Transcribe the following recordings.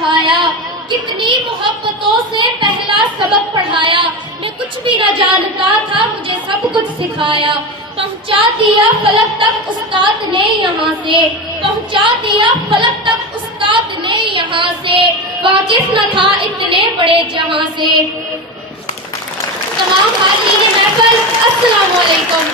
पढ़ाया, कितनी मोहब्बतों से पहला सबक पढ़ाया। मैं कुछ भी न जानता था, मुझे सब कुछ सिखाया। पहुंचा दिया फलक तक उस्ताद ने यहाँ से, पहुंचा दिया फलक तक उस्ताद ने यहाँ से। वाकिफ न था इतने बड़े जहां से। तमाम हाज़रीन महफिल, अस्सलाम वालेकुम।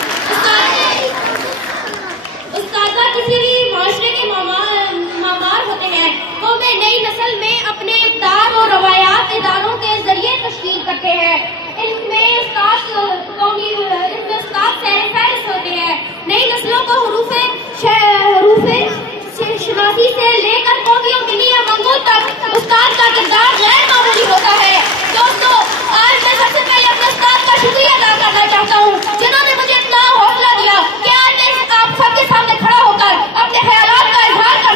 उस्ताद किसी भी माशरे के मामार होते हैं। वो में नई नस्ल में अपने इक़दार और रवायात इदारों के जरिए तश्कील करते हैं। इनमें उस्ताद सैर फहरिस्त होते हैं। नई नस्लों को हुरूफ़े शनासी से लेकर कौमियों मिलिया मंगोल तक उस्ताद का किरदार गैर मामूली होता है। दोस्तों, आज मैं सबसे पहले अपने उस्ताद का शुक्रिया अदा करना चाहता हूँ, जिन्होंने मुझे इतना हौसला दिया कि आज मैं आप सबके सामने खड़ा होकर अपने ख्यालात का इजहार कर